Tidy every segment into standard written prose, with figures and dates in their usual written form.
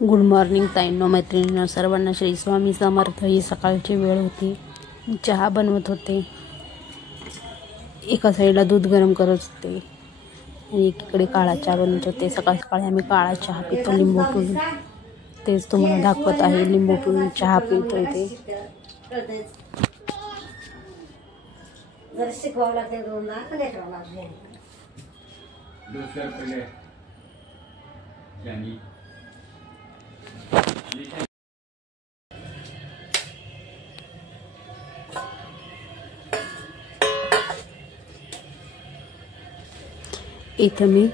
Good morning ताईंनो, मैत्रिणींनो, सर्वांना श्री स्वामी समर्थ. ही सकाळची वेळ होती. चहा बनवत होते. एका साईडला दूध गरम करत होते आणि एकीकडे काळा चहा बनवत होते. सकाळी सकाळी आम्ही काळा चहा पितो लिंबू पिळून. तेच तुम्हाला दाखवत आहे. लिंबू पिळून चहा पितोय ते. इथं मी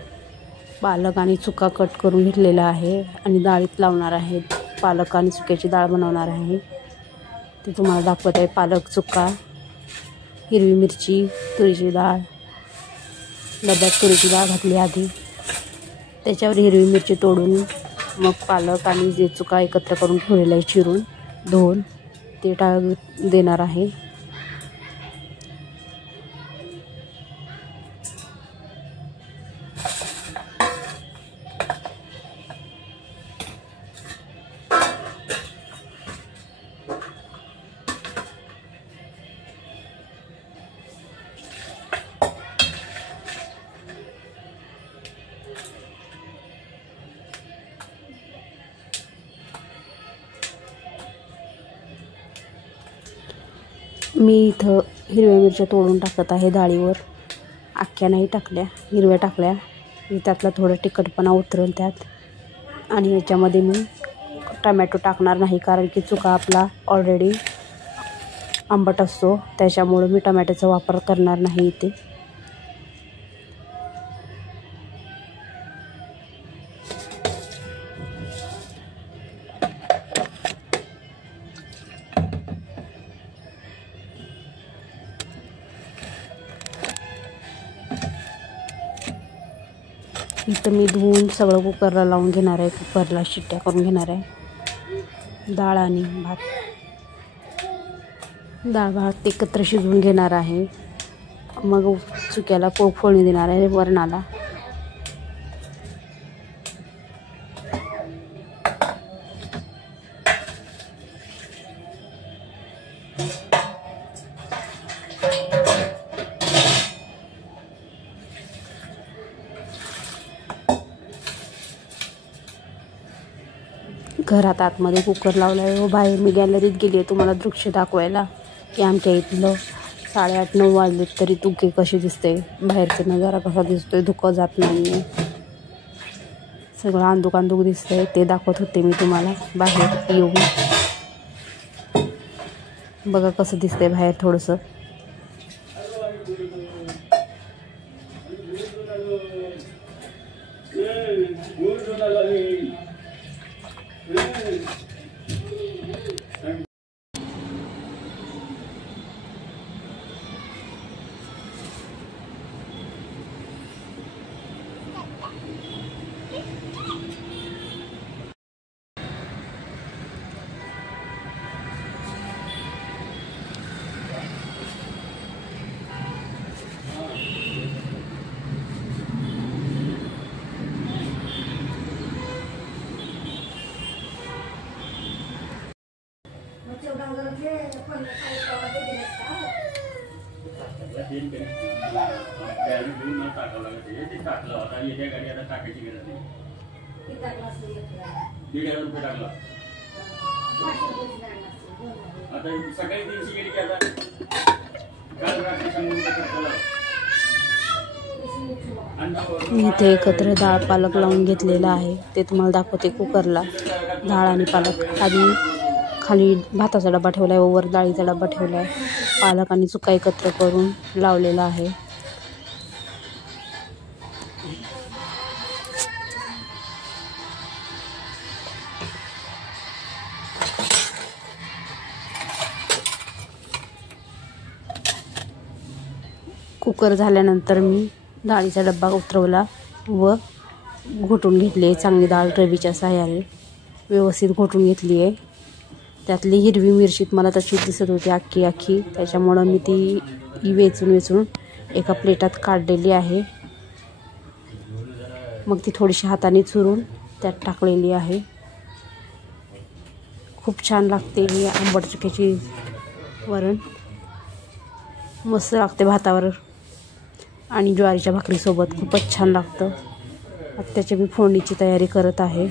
पालक आणि चुका कट करून घेतलेला आहे आणि डाळीत लावणार आहे. पालक आणि चुक्याची डाळ बनवणार आहे. ते तुम्हाला दाखवत आहे. पालक, चुका, हिरवी मिरची, तुरीची डाळ. डब्यात तुरीची डाळ घातली आधी, त्याच्यावर हिरवी मिरची तोडून मग पालक आणि जे चुका एकत्र करून ठेवलेला आहे चिरून धुवून ते देणार आहे. मी इथं हिरव्या मिरच्या तोडून टाकत आहे डाळीवर. अख्ख्या नाही टाकल्या, हिरव्या टाकल्या. त्यातला थोडं तिखटपणा उतरेल त्यात. आणि याच्यामध्ये मी टमॅटो टाकणार नाही, कारण की चुका आपला ऑलरेडी आंबट असतो, त्याच्यामुळं मी टमॅटोचा वापर करणार नाही इथे. इथं मी धुवून सगळं कुकरला लावून घेणार आहे. कुकरला शिट्ट्या करून घेणार आहे. डाळ आणि भात, डाळ भात एकत्र शिजवून घेणार आहे. मग चुक्याला फोडणी देणार आहे वरणाला. घरात आतमध्ये कुकर लावला आहे व बाहेर मी गॅलरीत गेली आहे तुम्हाला दृश्य दाखवायला, की आमच्या इथलं 8:30-9 वाजले तरी धुके कसे दिसते. बाहेरचा नजारा कसा दिसतोय, धुकं जात नाही आहे. सगळं अंधुक दिसतंय. ते दाखवत होते मी तुम्हाला बाहेर येऊन. बघा कसं दिसतंय बाहेर थोडंसं. मी इथे एकत्र डाळ पालक लावून घेतलेला आहे. ते तुम्हाला दाखवते. कुकरला डाळ आणि पालक आधी खाली भाताचा डबा ठेवला आहे, वर डाळीचा डबा ठेवला आहे. पालक आणि चुका एकत्र करून लावलेला आहे. कुकर झाल्यानंतर मी डाळीचा डब्बा उतरवला व घोटून घेतली आहे. चांगली डाळ रवीच्या साहाय्याने व्यवस्थित घोटून घेतली आहे. त्यातली हिरवी मिरची मला तशी दिसत होती अख्खी, त्याच्यामुळं मी ती वेचून एका प्लेटात काढलेली आहे. मग ती थोडीशी हाताने चुरून त्यात टाकलेली आहे. खूप छान लागते ही आंबट चुक्याची वरण, मस्त लागते भातावर आणि ज्वारीच्या भाकरीसोबत खूपच छान लागतं. आता त्याची मी फोडणीची तयारी करत आहे.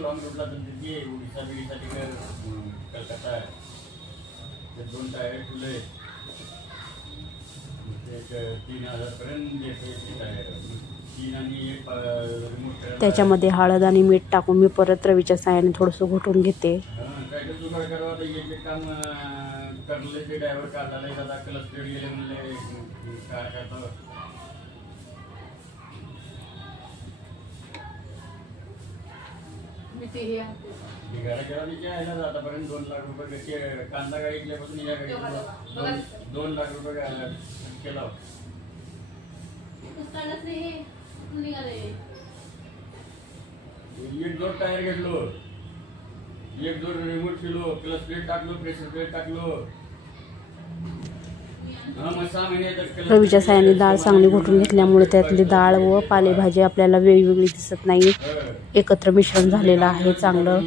लॉन्ग रूटला उडीसा बिडीसा कलकत्ता आहे. ते 2 टायर तुले 3000 पर्यंत देते. 3 आणि 1 रिमोट. त्याच्यामध्ये हळद आणि मीठ टाकून मी परत रवीच्या साहाय्याने थोडंसं घोटून घेते. काय जुगाड करावं तर एक काम करले ते ड्रायव्हर काढायला जाता क्लच प्लेट गेले म्हणले काय करतो. आतापर्यंत 2 लाख रुपये कांदा गाडी इकल्यापासून या गाडी 2 लाख रुपये केला. एक 2 टायर घेतलो, 1-2 रिमोट केलो, क्लच प्लेट टाकलो, प्रेशर प्लेट टाकलो. रवीच्या साहाय्याने डाळ चांगली घोटून घेतल्यामुळे त्यातली डाळ व पालेभाजी आपल्याला वेगवेगळी दिसत नाही, एकत्र मिश्रण झालेलं आहे चांगलं.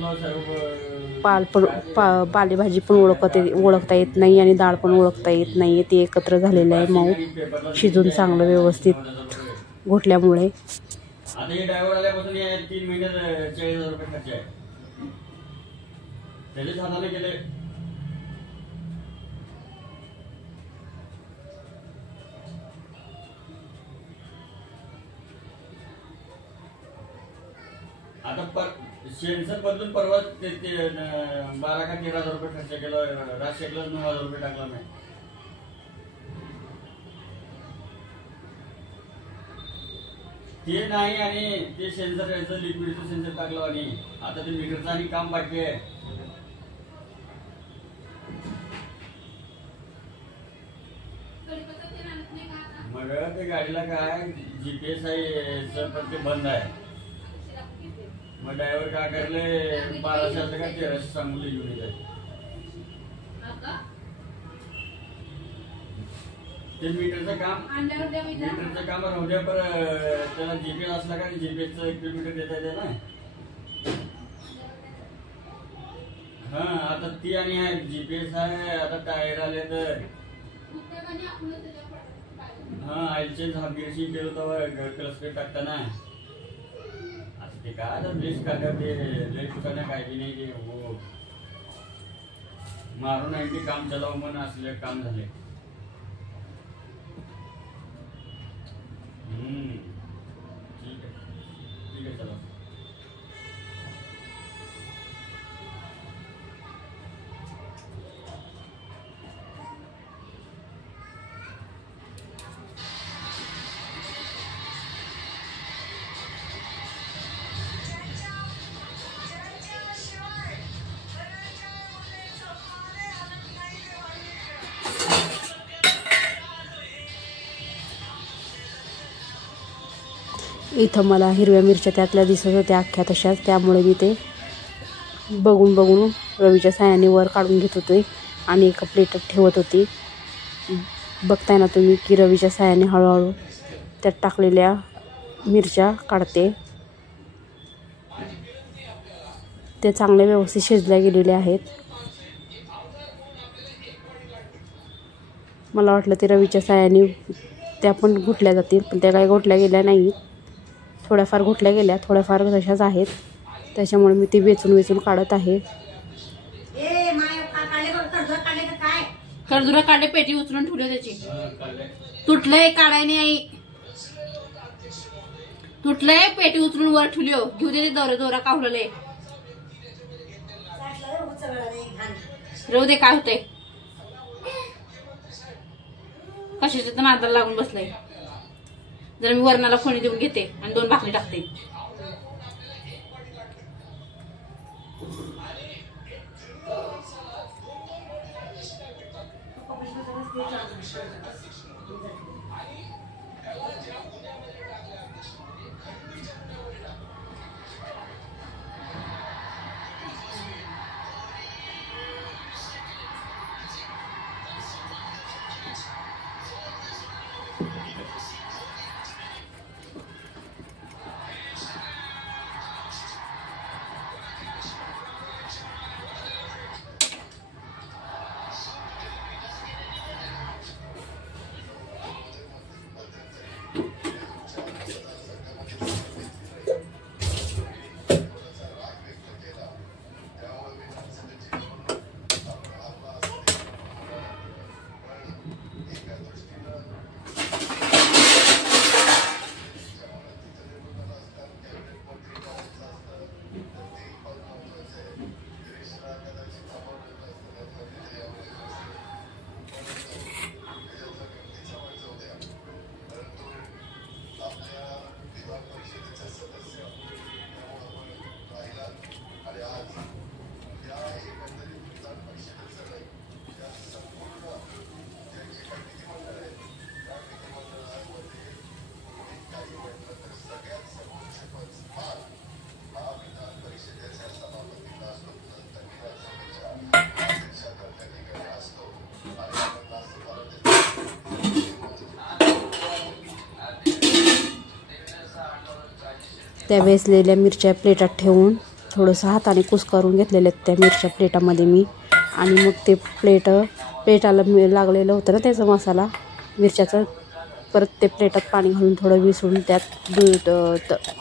पालेभाजी पण ओळखता येत नाही आणि डाळ पण ओळखता येत नाही. ती एकत्र झालेलं आहे, मऊ शिजून चांगलं व्यवस्थित घोटल्यामुळे. आता हे ड्रायव्हर आल्यापासून 3 महिन्यात 40,000 रुपये खर्च आहे. त्याच्याच हाताने केले. आता सेन्सर बदलून परवा 12 का 13,000 रुपये खर्च केला. राजशेखला 9,000 रुपये टाकला मी. ते नाही आणि ते सेन्सर याचं लिक्विडचं सेन्सर टाकलं आणि आता ते मीटरचं आणि काम बाकी आहे. मग ते गाडीला काय GPS आहे पण ते बंद आहे. मग ड्रायव्हर काय करले 1200 का 1300 सांगून घेऊन जाईल. ते मीटरचं काम राहू द्या, पण त्याला GPS असला का GPSचं किलोमीटर देता येते ना. हा आता ती आणि GPS आहे. आता टायर आले तर हा ऑइल चेंज हाफ गिअरशी केलं तर क्लच प्लेट टाकताना आता ते काय आता ब्लेस काढा ते लय ठिकाणी काय बी नाही. ते हो मारून आहे ते काम चलाव मन असले काम झाले. ठीक आहे चला. इथं मला हिरव्या मिरच्या त्यातल्या दिसत होत्या अख्ख्या तशाच, त्यामुळे मी ते बघून रवीच्या साहाय्याने वर काढून घेत होते आणि एका प्लेटात ठेवत होती. बघताय ना तुम्ही की रवीच्या साहाय्याने हळूहळू त्यात टाकलेल्या मिरच्या काढते. ते चांगले व्यवस्थित शिजल्या गेलेले आहेत. मला वाटलं ते रवीच्या साहाय्याने त्या पण घोटल्या जातील, पण त्या काही घोटल्या गेल्या नाही. थोड्याफार घोटल्या गेल्या, थोड्याफार तशाच आहेत. त्याच्यामुळे मी ती वेचून काढत आहे. कर्जुरा काढले, पेटी उचलून ठेवले त्याची. तुटलंय काढायने आई, तुटलंय पेटी उचलून वर ठेवली. घेऊ दे दोरा कावलंय. राहू दे काय होतंय. कशाच्या तर नादाला लागून बसलाय. जर मी वरणाला फोणी देऊन घेते आणि 2 भाकरी टाकते. त्या वेचलेल्या मिरच्या प्लेटात ठेवून थोडंसं हाताने कुस्करून घेतलेल्या त्या मिरच्या प्लेटामध्ये मी, आणि मग ते प्लेटाला लागलेलं होतं ना त्याचा मसाला मिरच्याचं, परत ते प्लेटात पाणी घालून थोडं विसळून त्यात दूध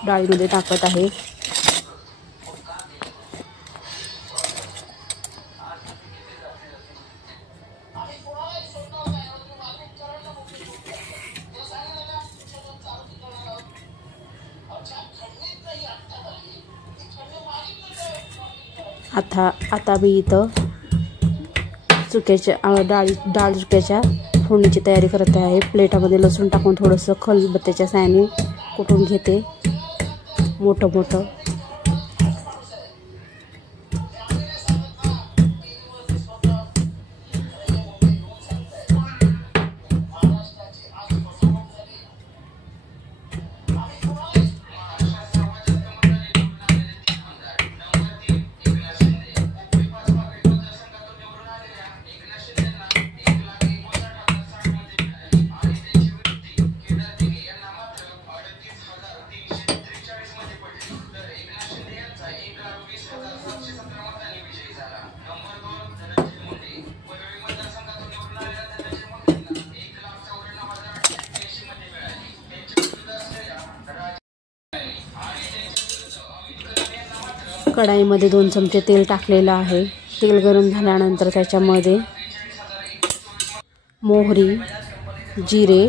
डाळीमध्ये टाकत आहे. आता मी इथं डाळ चुक्याच्या फोडणीची तयारी करत आहे. प्लेटामध्ये लसूण टाकून थोडंसं खलबत्त्याच्या साहाय्याने कुटून घेते मोठं मोठं. कढाईमध्ये 2 चमचे तेल टाकलेलं आहे. तेल गरम झाल्यानंतर त्याच्यामध्ये मोहरी, जिरे,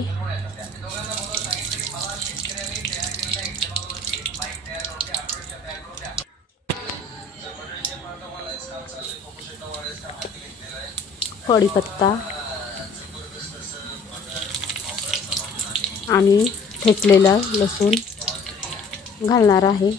कढीपत्ता आणि ठेचलेला लसूण घालणार आहे.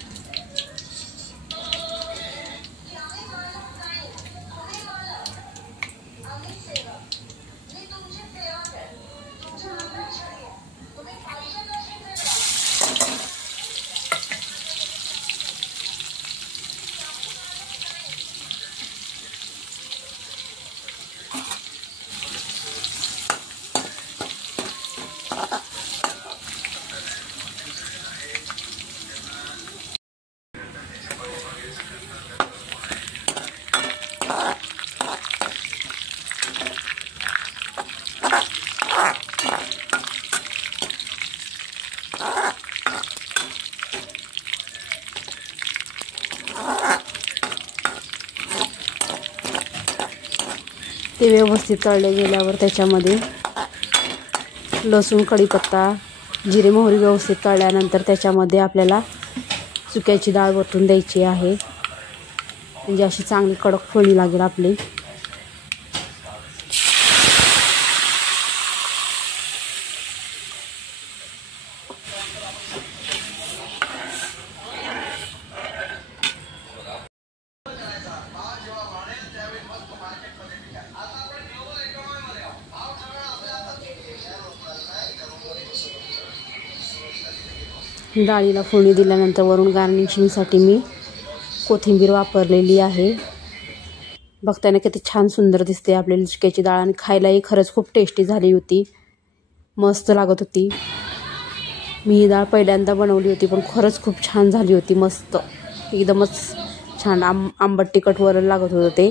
ते व्यवस्थित तळले गेल्यावर त्याच्यामध्ये लसूण, कढीपत्ता, जिरे, मोहरी व्यवस्थित तळल्यानंतर त्याच्यामध्ये आपल्याला चुक्याची डाळ वतून द्यायची आहे, म्हणजे अशी चांगली कडक फोडणी लागेल आपली. डाळीला फोडणी दिल्यानंतर वरून गार्निशिंगसाठी मी कोथिंबीर वापरलेली आहे. बघताना किती छान सुंदर दिसते आपली चुक्याची डाळ आणि खायलाही खरंच खूप टेस्टी झाली होती, मस्त लागत होती. मी ही डाळ पहिल्यांदा बनवली होती पण खरंच खूप छान झाली होती, मस्त एकदमच छान. आंबट तिखट वरण लागत होतं ते.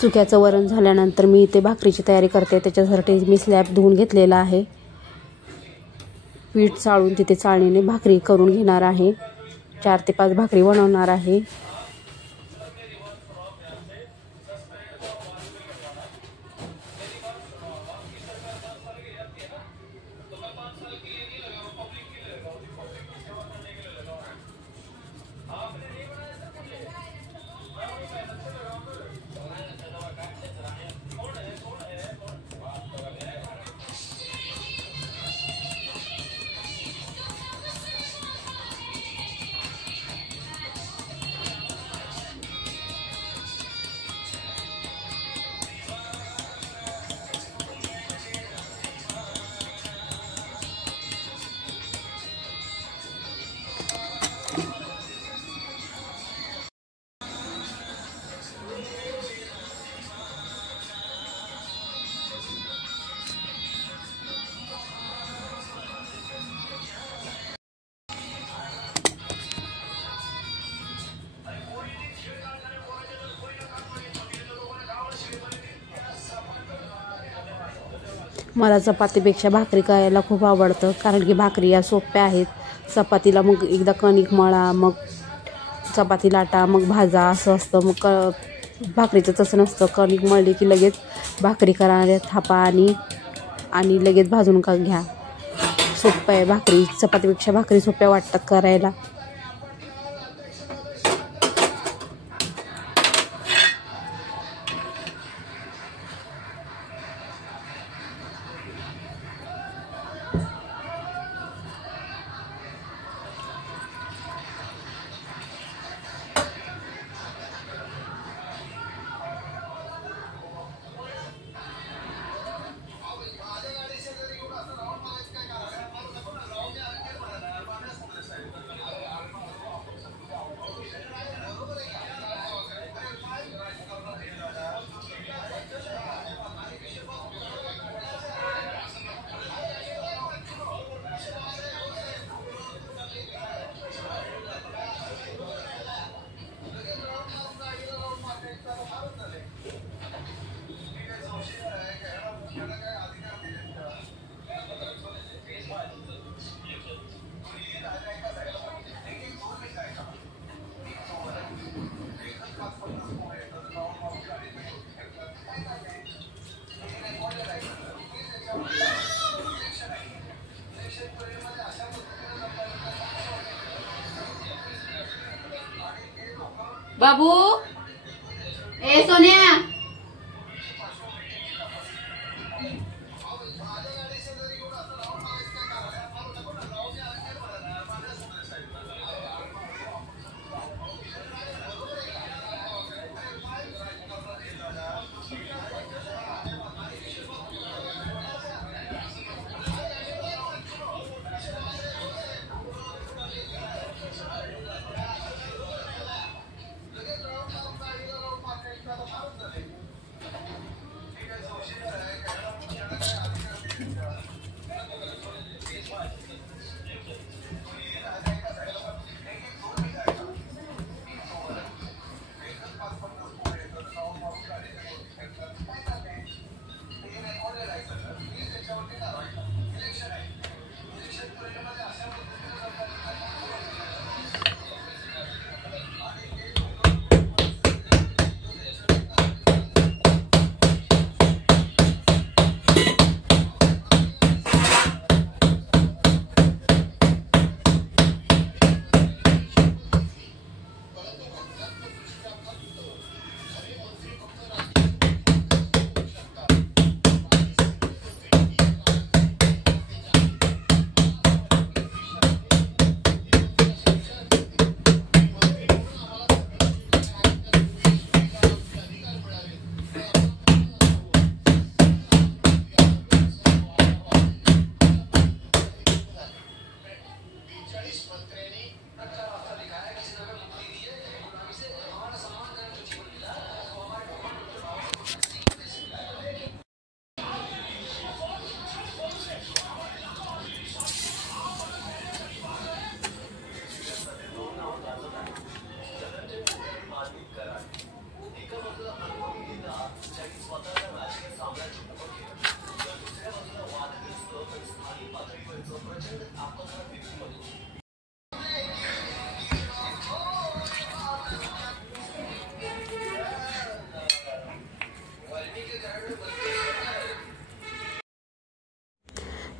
चुक्याचं वरण झाल्यानंतर मी इथे भाकरीची तयारी करते. त्याच्यासाठी मी स्लॅब धुवून घेतलेला आहे. पीठ चाळून तिथे चाळणीने भाकरी करून घेणार आहे. 4 ते 5 भाकरी बनवणार आहे. मला चपातीपेक्षा भाकरी करायला खूप आवडतं, कारण की भाकरी या सोप्या आहेत. चपातीला मग एकदा कणिक मळा, मग चपाती लाटा, मग भाजा असं असतं. मग भाकरीचं तसं नसतं. कणिक मळली की लगेच भाकरी करा, थापा आणि लगेच भाजून का घ्या. सोप्या आहे भाकरी. चपातीपेक्षा भाकरी सोप्या वाटतात करायला. बाबू, ए सोन्या,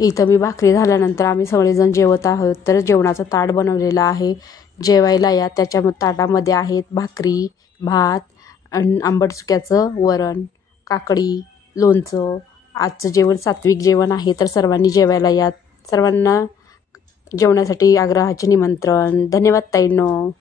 इथं मी भाकरी झाल्यानंतर आम्ही सगळेजण जेवत आहोत. तर जेवणाचं ताट बनवलेलं आहे, जेवायला या. त्याच्या ताटामध्ये आहेत भाकरी, भात, आंबट चुक्याचं वरण, काकडी, लोणचं. आजचं जेवण सात्विक जेवण आहे, तर सर्वांनी जेवायला या. सर्वांना जेवणासाठी आग्रहाचे निमंत्रण. धन्यवाद ताईंनो.